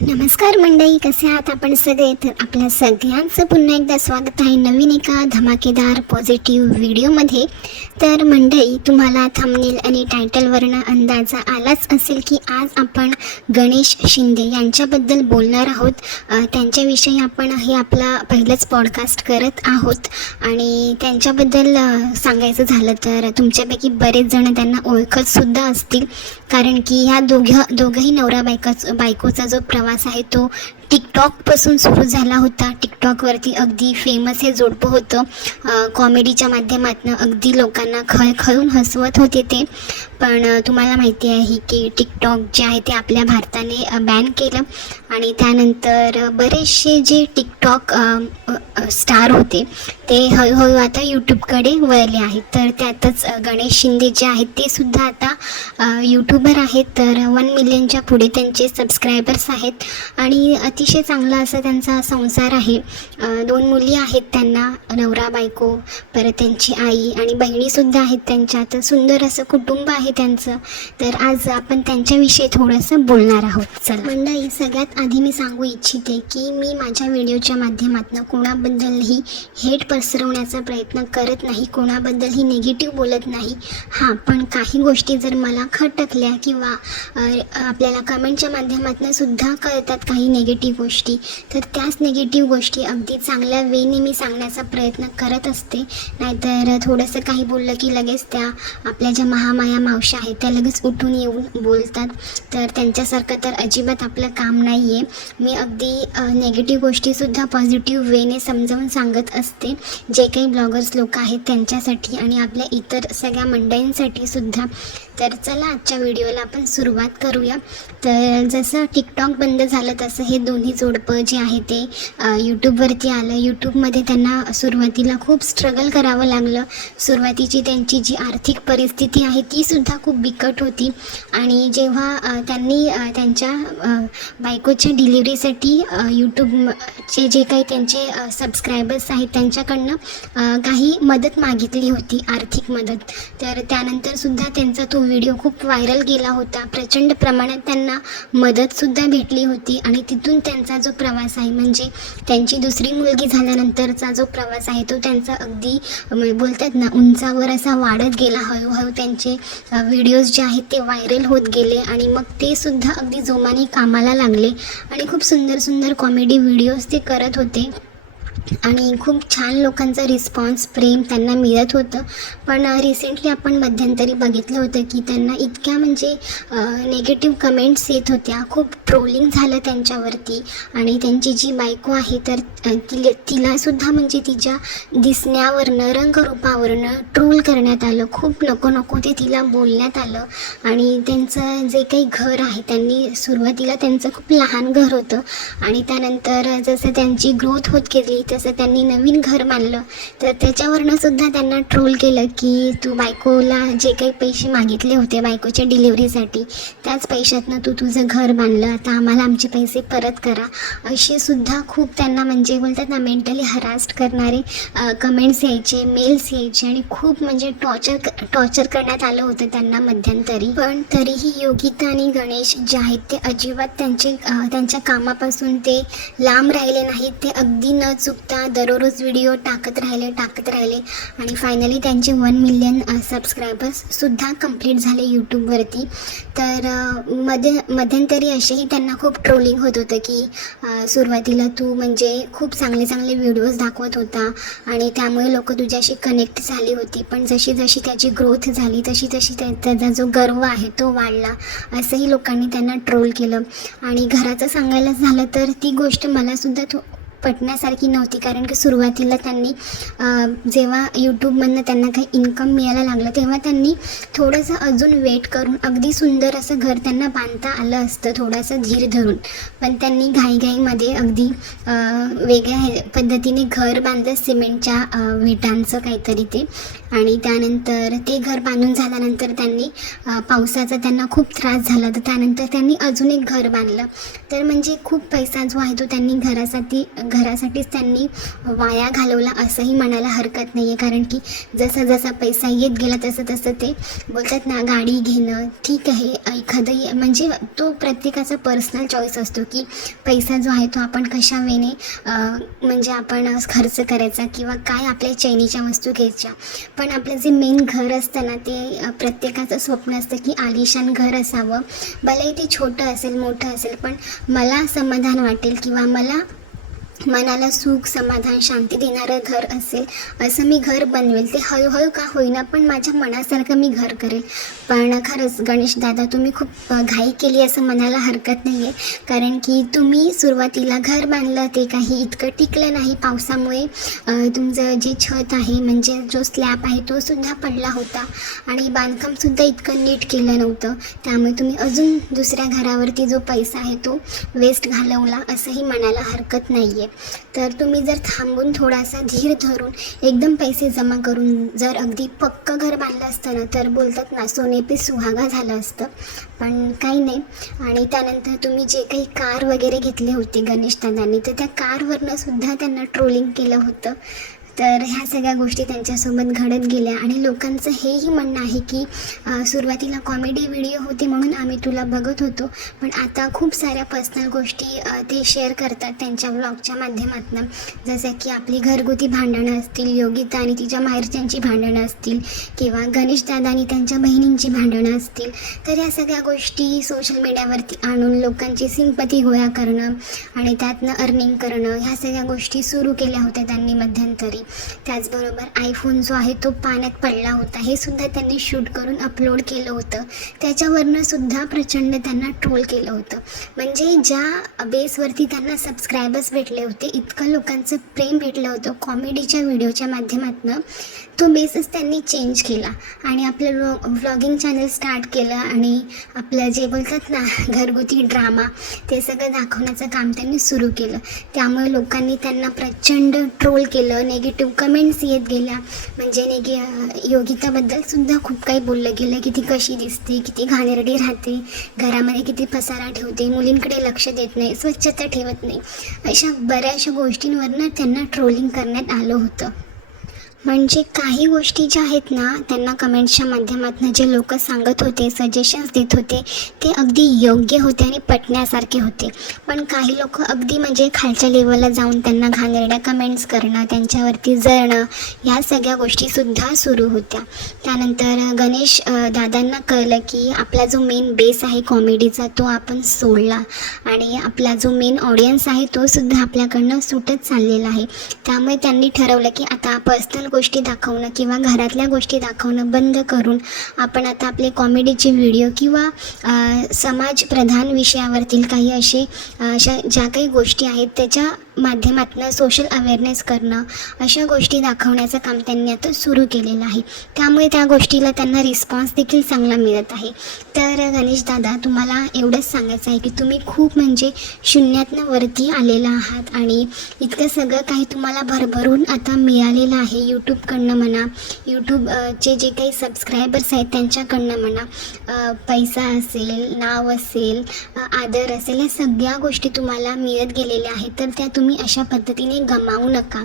नमस्कार मंडळी, कसे आहात आपण सगळे? तर आपल्या सगळ्यांचं पुन्हा एकदा स्वागत आहे नवीन एका धमाकेदार पॉझिटिव्ह व्हिडिओमध्ये. तर मंडळी, तुम्हाला थंबनेल आणि टायटलवरनं अंदाज आलाच असेल की आज आपण गणेश शिंदे यांच्याबद्दल बोलणार आहोत. त्यांच्याविषयी आपण हे आपला पहिलंच पॉडकास्ट करत आहोत आणि त्यांच्याबद्दल सांगायचं झालं तर तुमच्यापैकी बरेच जण त्यांना ओळखतसुद्धा असतील, कारण की ह्या दोघंही नवरा बायकोचा जो प्रवास आहे तो टिकटॉकपासून सुरू झाला होता. टिकटॉकवरती अगदी फेमस हे जोडपं होतं. कॉमेडीच्या माध्यमातून अगदी लोकांना खळखळून हसवत होते ते. पण तुम्हाला माहिती आहे की टिकटॉक जे आहे ते आपल्या भारताने बॅन केलं आणि त्यानंतर बरेचसे जे टिकटॉक स्टार होते ते हळूहळू आता यूट्यूबकडे वळले आहेत. तर त्यातच गणेश शिंदे जे आहेत ते सुद्धा आता यूट्यूबर आहेत. तर 1 मिलियनच्या पुढे त्यांचे सबस्क्रायबर्स आहेत आणि अतिशय चांगला असा त्यांचा संसार आहे. 2 मुली आहेत त्यांना, नवरा बायको, परत त्यांची आई आणि बहिणीसुद्धा आहेत त्यांच्या. तर सुंदर असं कुटुंब आहे त्यांचं. तर आज आपण त्यांच्याविषयी थोडंसं बोलणार आहोत. चला मंडळी, सगळ्यात आधी मी सांगू इच्छिते की मी माझ्या व्हिडिओच्या माध्यमातून कोणाबद्दलही हेट पसरवण्याचा प्रयत्न करत नाही, कोणाबद्दलही निगेटिव्ह बोलत नाही. हां, पण काही गोष्टी जर मला खटकल्या किंवा आपल्याला कमेंटच्या माध्यमातून सुद्धा कळतात काही निगेटिव्ह गोष्टी, तर त्याच निगेटिव्ह गोष्टी अगदी चांगल्या वेने मी सांगण्याचा प्रयत्न करत असते. नाहीतर थोडंसं काही बोललं की लगेच त्या आपल्या ज्या महामाया मावशा आहेत त्या लगेच उठून येऊन बोलतात. तर त्यांच्यासारखं तर अजिबात आपलं काम नाही आहे. मी अगदी निगेटिव्ह गोष्टीसुद्धा पॉझिटिव्ह वेने समजावून सांगत असते, जे काही ब्लॉगर्स लोक आहेत त्यांच्यासाठी आणि आपल्या इतर सगळ्या मंडळींसाठी सुद्धा. तर चला आजच्या व्हिडिओला आपण सुरुवात करूया. तर जसं टिकटॉक बंद झालं तसं हे दोन्ही जोडपं जे आहे ते यूट्यूबवरती आलं. यूट्यूबमध्ये त्यांना सुरुवातीला खूप स्ट्रगल करावं लागलं. सुरुवातीची त्यांची जी आर्थिक परिस्थिती आहे तीसुद्धा खूप बिकट होती आणि जेव्हा त्यांनी त्यांच्या बायकोच्या डिलिव्हरीसाठी यूट्यूबचे जे काही त्यांचे सबस्क्रायबर्स आहेत त्यांच्याकडनं काही मदत मागितली होती, आर्थिक मदत. तर त्यानंतरसुद्धा त्यांचा तो व्हिडिओ खूप व्हायरल गेला होता. प्रचंड प्रमाणात त्यांना मदतसुद्धा भेटली होती आणि तिथून त्यांचा जो प्रवास आहे, म्हणजे त्यांची दुसरी मुलगी झाल्यानंतरचा जो प्रवास आहे तो त्यांचा अगदी बोलतात ना उंचावर असा वाढत गेला. हळूहळू त्यांचे व्हिडिओज जे आहेत ते व्हायरल होत गेले आणि मग ते सुद्धा अगदी जोमाने कामाला लागले आणि खूप सुंदर सुंदर कॉमेडी व्हिडिओज ते करत होते आणि खूप छान लोकांचा रिस्पॉन्स, प्रेम त्यांना मिळत होतं. पण रिसेंटली आपण मध्यंतरी बघितलं होतं की त्यांना इतक्या म्हणजे नेगेटिव्ह कमेंट्स येत होत्या, खूप ट्रोलिंग झालं त्यांच्यावरती आणि त्यांची जी बायको आहे तर तिलासुद्धा म्हणजे तिच्या दिसण्यावरनं, रंगरूपावरनं ट्रोल करण्यात आलं. खूप नको ते तिला बोलण्यात आलं आणि त्यांचं जे काही घर आहे, त्यांनी सुरुवातीला त्यांचं खूप लहान घर होतं आणि त्यानंतर जसं त्यांची ग्रोथ होत गेली तसं त्यांनी नवीन घर बांधलं. तर त्याच्यावरनं सुद्धा त्यांना ट्रोल केलं की तू बायकोला जे काही पैसे मागितले होते बायकोच्या डिलिव्हरीसाठी त्याच पैशातनं तू तुझं घर बांधलं, आता आम्हाला आमचे पैसे परत करा. असे सुद्धा खूप त्यांना म्हणजे बोलतात ना मेंटली हरास्ड करणारे कमेंट्स यायचे, मेल्स यायचे आणि खूप म्हणजे टॉर्चर करण्यात आलं होतं त्यांना मध्यंतरी. पण तरीही योगिता आणि गणेश जे आहेत ते अजिबात त्यांच्या कामापासून ते लांब राहिले नाहीत. ते अगदी न चुकता दररोज व्हिडिओ टाकत राहिले आणि फायनली त्यांचे 1 मिलियन सबस्क्रायबर्ससुद्धा कंप्लीट झाले यूट्यूबवरती. तर मध्यंतरी असेही त्यांना खूप ट्रोलिंग होत होतं की सुरुवातीला तू म्हणजे खूप चांगले व्हिडिओज दाखवत होता आणि त्यामुळे लोक तुझ्याशी कनेक्ट झाली होती, पण जशी त्याची ग्रोथ झाली तशी त्याचा जो गर्व आहे तो वाढला, असंही लोकांनी त्यांना ट्रोल केलं. आणि घराचं सांगायला झालं तर ती गोष्ट मलासुद्धा पटण्यासारखी नव्हती, कारण की सुरुवातीला त्यांनी जेव्हा यूट्यूबमधनं त्यांना काही इन्कम मिळायला लागलं तेव्हा त्यांनी थोडंसं अजून वेट करून अगदी सुंदर असं घर त्यांना बांधता आलं असतं, थोडंसं धीर धरून. पण त्यांनी घाईमध्ये अगदी वेगळ्या पद्धतीने घर बांधलं, सिमेंटच्या विटांचं काहीतरी ते. आणि त्यानंतर ते घर बांधून झाल्यानंतर त्यांनी पावसाचा त्यांना खूप त्रास झाला, तर त्यानंतर त्यांनी अजून एक घर बांधलं. तर म्हणजे खूप पैसा जो आहे तो त्यांनी घरासाठीच त्यांनी वाया घालवला असंही म्हणायला हरकत नाही आहे. कारण की जसा जसा पैसा येत गेला तसं तसं ते बोलतात ना, गाडी घेणं ठीक आहे, एखादंही म्हणजे तो प्रत्येकाचा पर्सनल चॉईस असतो की पैसा जो आहे तो आपण कशा वेने म्हणजे आपण खर्च करायचा किंवा काय आपल्या चैनीच्या वस्तू घ्यायच्या. पण आपलं जे मेन घर असतं ना, ते प्रत्येकाचं स्वप्न असतं की आलिशान घर असावं. भलेही ते छोटं असेल मोठं असेल, पण मला समाधान वाटेल किंवा मनाला सुख, समाधान, शांती देणारं घर असेल असं मी घर बनवेल. ते हळूहळू का होईना पण माझ्या मनासारखं मी घर करेल. पण खरंच गणेश दादा, तुम्ही खूप घाई केली असं म्हणायला हरकत नाही आहे. कारण की तुम्ही सुरुवातीला घर बांधलं ते काही इतकं टिकलं नाही. पावसामुळे तुमचं जे छत आहे म्हणजे जो स्लॅब आहे तो सुद्धा पडला होता आणि बांधकामसुद्धा इतकं नीट केलं नव्हतं. त्यामुळे तुम्ही अजून दुसऱ्या घरावरती जो पैसा आहे तो वेस्ट घालवला असंही म्हणायला हरकत नाही आहे. तर तुम्ही जर थांबून थोडासा धीर धरून एकदम पैसे जमा करून जर अगदी पक्कं घर बांधलं असतं ना, तर बोलतात ना, सोने पे सुहागा झालं असतं. पण काही नाही. आणि त्यानंतर तुम्ही जे काही कार वगैरे घेतले होते गणेश दादांनी, तर त्या कारवरनं सुद्धा त्यांना ट्रोलिंग केलं होतं. तर ह्या सगळ्या गोष्टी त्यांच्यासोबत घडत गेल्या आणि लोकांचं हेही म्हणणं आहे की सुरुवातीला कॉमेडी व्हिडिओ होते म्हणून आम्ही तुला बघत होतो, पण आता खूप साऱ्या पर्सनल गोष्टी ते शेअर करतात त्यांच्या व्लॉगच्या माध्यमातून. जसं की आपली घरगुती भांडणं असतील, योगिता आणि तिच्या माहेरच्यांची भांडणं असतील किंवा गणेश दादा आणि त्यांच्या बहिणींची भांडणं असतील. तर या सगळ्या गोष्टी सोशल मीडियावरती आणून लोकांची सिंपती गोळा करणं आणि त्यातनं अर्निंग करणं, ह्या सगळ्या गोष्टी सुरू केल्या होत्या त्यांनी मध्यंतरी. त्याचबरोबर आयफोन जो आहे तो पाण्यात पडला होता, हे सुद्धा त्यांनी शूट करून अपलोड केलं होतं. त्याच्यावरनं सुद्धा प्रचंड त्यांना ट्रोल केलं होतं. म्हणजे ज्या बेसवरती त्यांना सबस्क्रायबर्स भेटले होते, इतकं लोकांचं प्रेम भेटलं होतं कॉमेडीच्या व्हिडिओच्या माध्यमातून, तो बेसच त्यांनी चेंज केला आणि आपलं व्लॉगिंग चॅनल स्टार्ट केलं आणि आपलं जे बोलतात ना घरगुती ड्रामा, ते सगळं दाखवण्याचं काम त्यांनी सुरू केलं. त्यामुळे लोकांनी त्यांना प्रचंड ट्रोल केलं, निगेटिव्ह कमेंट्स येत गेल्या. म्हणजे योगिताबद्दल सुद्धा खूप काही बोललं गेलं की ती कशी दिसते, किती घाणेरडी राहते, घरामध्ये किती पसारा ठेवते, मुलींकडे लक्ष देत नाही, स्वच्छता ठेवत नाही, अशा बऱ्याचशा गोष्टींवरनं त्यांना ट्रोलिंग करण्यात आलं होतं. म्हणजे काही गोष्टी ज्या आहेत ना, त्यांना कमेंट्सच्या माध्यमातून जे लोक सांगत होते, सजेशन्स देत होते, ते अगदी योग्य होते आणि पटण्यासारखे होते. पण काही लोक अगदी म्हणजे खालच्या लेवलला जाऊन त्यांना घाणेरड्या कमेंट्स करणं, त्यांच्यावरती जळणं, ह्या सगळ्या गोष्टीसुद्धा सुरू होत्या. त्यानंतर गणेश दादांना कळलं की आपला जो मेन बेस आहे कॉमेडीचा तो आपण सोडला आणि आपला जो मेन ऑडियन्स आहे तो सुद्धा आपल्याकडनं सुटत चाललेला आहे. त्यामुळे त्यांनी ठरवलं की आता पर्सनल गोष्टी दाखवणं किंवा घरातल्या गोष्टी दाखवणं बंद करून आपण आता आपले कॉमेडीचे व्हिडिओ किंवा समाजप्रधान विषयावरतील काही अशा ज्या काही गोष्टी आहेत त्याच्या माध्यमातून सोशल अवेअरनेस करणं, अशा गोष्टी दाखवण्याचं काम त्यांनी आता सुरू केलेलं आहे. त्यामुळे त्या गोष्टीला त्यांना रिस्पॉन्स देखील चांगला मिळत आहे. तर गणेश दादा, तुम्हाला एवढंच सांगायचं आहे की तुम्ही खूप म्हणजे शून्यातनं वरती आलेला आहात आणि इतकं सगळं काही तुम्हाला भरभरून आता मिळालेलं आहे. यूट्यूबकडनं म्हणा, यूट्यूबचे जे काही सबस्क्रायबर्स आहेत त्यांच्याकडनं म्हणा, पैसा असेल, नाव असेल, आदर असेल, या सगळ्या गोष्टी तुम्हाला मिळत गेलेल्या आहेत. तर त्या तुम्ही अशा पद्धतीने गमावू नका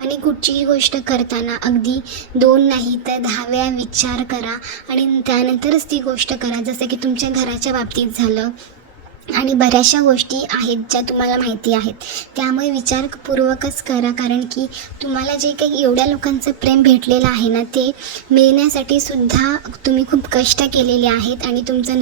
आणि कुठचीही गोष्ट करताना अगदी 2 नाही तर 10 वेळा विचार करा आणि त्यानंतरच ती गोष्ट करा. जसं की तुमच्या घराच्या बाबतीत झालं आणि बऱ्याचशा गोष्टी आहेत ज्या तुम्हाला माहिती आहेत, त्यामुळे विचारपूर्वकच करा. कारण की तुम्हाला जे काही एवढ्या लोकांचं प्रेम भेटलेलं आहे ना, ते मिळण्यासाठी सुद्धा तुम्ही खूप कष्ट केलेले आहेत आणि तुमचं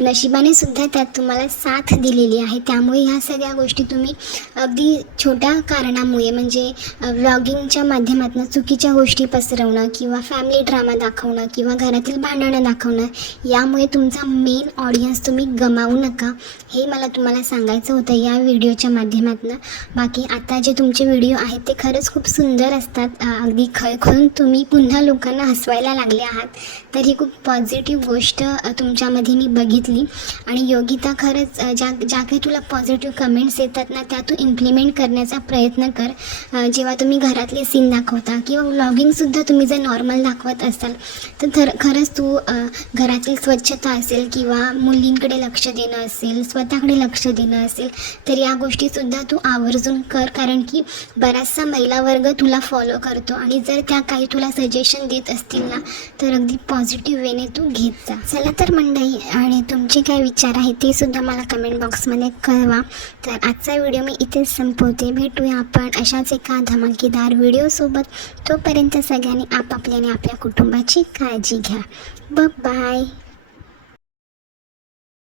नशिबाने सुद्धा त्यात तुम्हाला साथ दिलेली आहे. त्यामुळे ह्या सगळ्या गोष्टी तुम्ही अगदी छोट्या कारणामुळे म्हणजे व्लॉगिंगच्या माध्यमातून चुकीच्या गोष्टी पसरवणं किंवा फॅमिली ड्रामा दाखवणं किंवा घरातील भांडणं दाखवणं, यामुळे तुमचा मेन ऑडियन्स तुम्ही गमावू नका, हे मला तुम्हाला सांगायचं होतं या व्हिडिओच्या माध्यमातून. बाकी आता जे तुमचे व्हिडिओ आहेत ते खरंच खूप सुंदर असतात. अगदी खळखळून तुम्ही पुन्हा लोकांना हसवायला लागले आहात, तर ही खूप पॉझिटिव्ह गोष्ट तुमच्यामध्ये मी बघितली. आणि योगिता, खरंच ज्या काही तुला पॉझिटिव्ह कमेंट्स येतात ना, त्या तू इम्प्लिमेंट करण्याचा प्रयत्न कर. जेव्हा तुम्ही घरातले सीन दाखवता किंवा व्लॉगिंगसुद्धा तुम्ही जर नॉर्मल दाखवत असाल तर खरंच तू घरातील स्वच्छता असेल किंवा मुलींकडे लक्ष देणं देणं असेल, स्वतःकडे लक्ष देणं असेल, तर या गोष्टीसुद्धा तू आवर्जून कर. कारण की बराचसा महिला वर्ग तुला फॉलो करतो आणि जर त्या काही तुला सजेशन देत असतील ना, तर अगदी पॉझिटिव्ह वेने तू घेत जा. चला तर मंडळी, आणि तुमचे काय विचार आहे ते सुद्धा मला कमेंट बॉक्समध्ये कळवा. तर आजचा व्हिडिओ मी इथेच संपवते. भेटूया आपण अशाच एका धमाकेदार व्हिडिओसोबत. तोपर्यंत सगळ्यांनी आपापल्याने आपल्या कुटुंबाची काळजी घ्या. बाय.